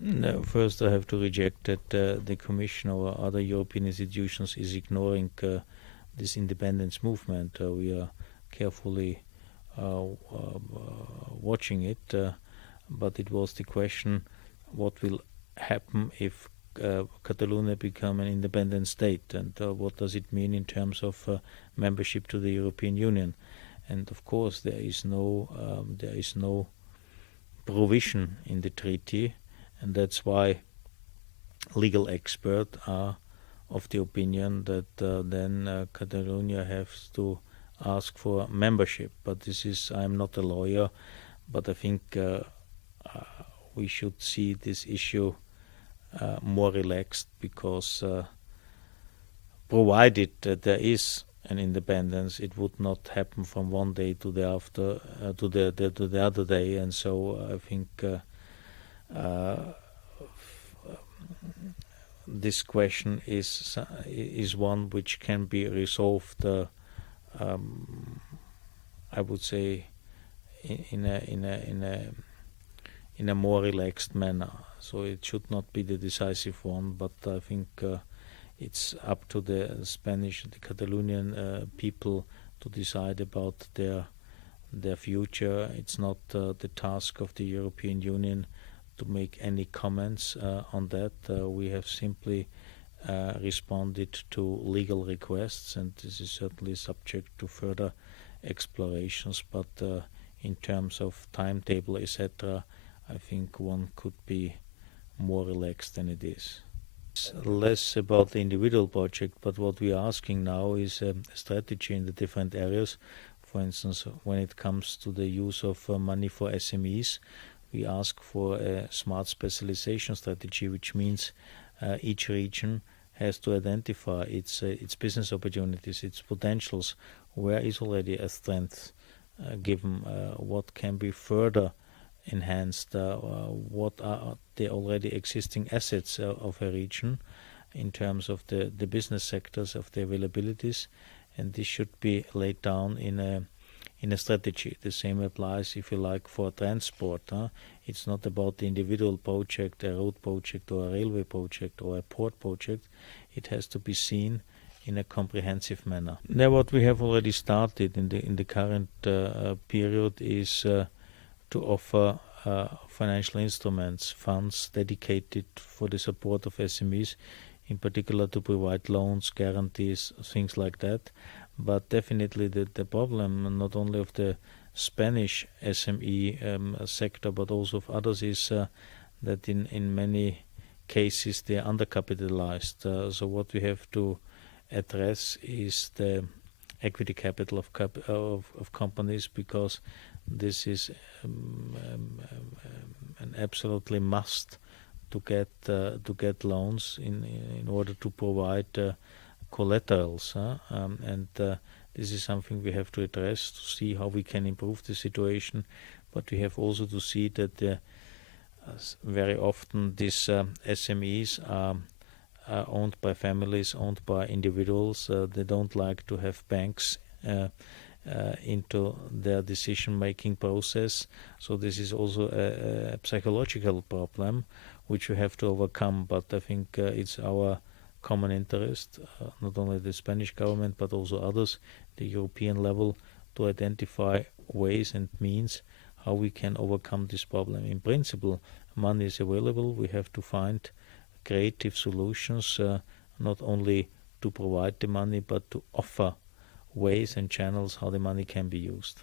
No, first, I have to reject that the Commission or other European institutions is ignoring this independence movement. We are carefully watching it, but it was the question: what will happen if Catalonia become an independent state, and what does it mean in terms of membership to the European Union? And of course, there is no provision in the treaty, and that's why legal experts are of the opinion that then Catalonia has to ask for membership. But I'm not a lawyer, but I think we should see this issue more relaxed, because provided that there is an independence, it would not happen from one day to the other day, and so I think this question is one which can be resolved. I would say in a more relaxed manner. So it should not be the decisive one, but I think it's up to the Catalonian people to decide about their future. It's not the task of the European Union to make any comments on that. We have simply responded to legal requests, and this is certainly subject to further explorations. But in terms of timetable, etc., I think one could be more relaxed than it is. It's less about the individual project, but what we are asking now is a strategy in the different areas. For instance, when it comes to the use of money for SMEs, we ask for a smart specialization strategy, which means each region has to identify its business opportunities, its potentials, where is already a strength given, what can be further enhanced, what are the already existing assets of a region in terms of the business sectors, of the availabilities, and this should be laid down in a strategy. The same applies, if you like, for transport. It's not about the individual project, a road project or a railway project or a port project. It has to be seen in a comprehensive manner. Now, what we have already started in the current period is to offer financial instruments, funds dedicated for the support of SMEs, in particular to provide loans, guarantees, things like that. But definitely the problem, not only of the Spanish SME sector, but also of others, is that in many cases they are undercapitalized. So what we have to address is the equity capital of companies, because this is an absolutely must to get loans in order to provide collaterals, and this is something we have to address to see how we can improve the situation. But we have also to see that very often these SMEs are owned by families, owned by individuals. They don't like to have banks into their decision-making process. So this is also a psychological problem which we have to overcome. But I think it's our common interest, not only the Spanish government but also others, the European level, to identify ways and means how we can overcome this problem. In principle, money is available. We have to find creative solutions, not only to provide the money but to offer ways and channels how the money can be used.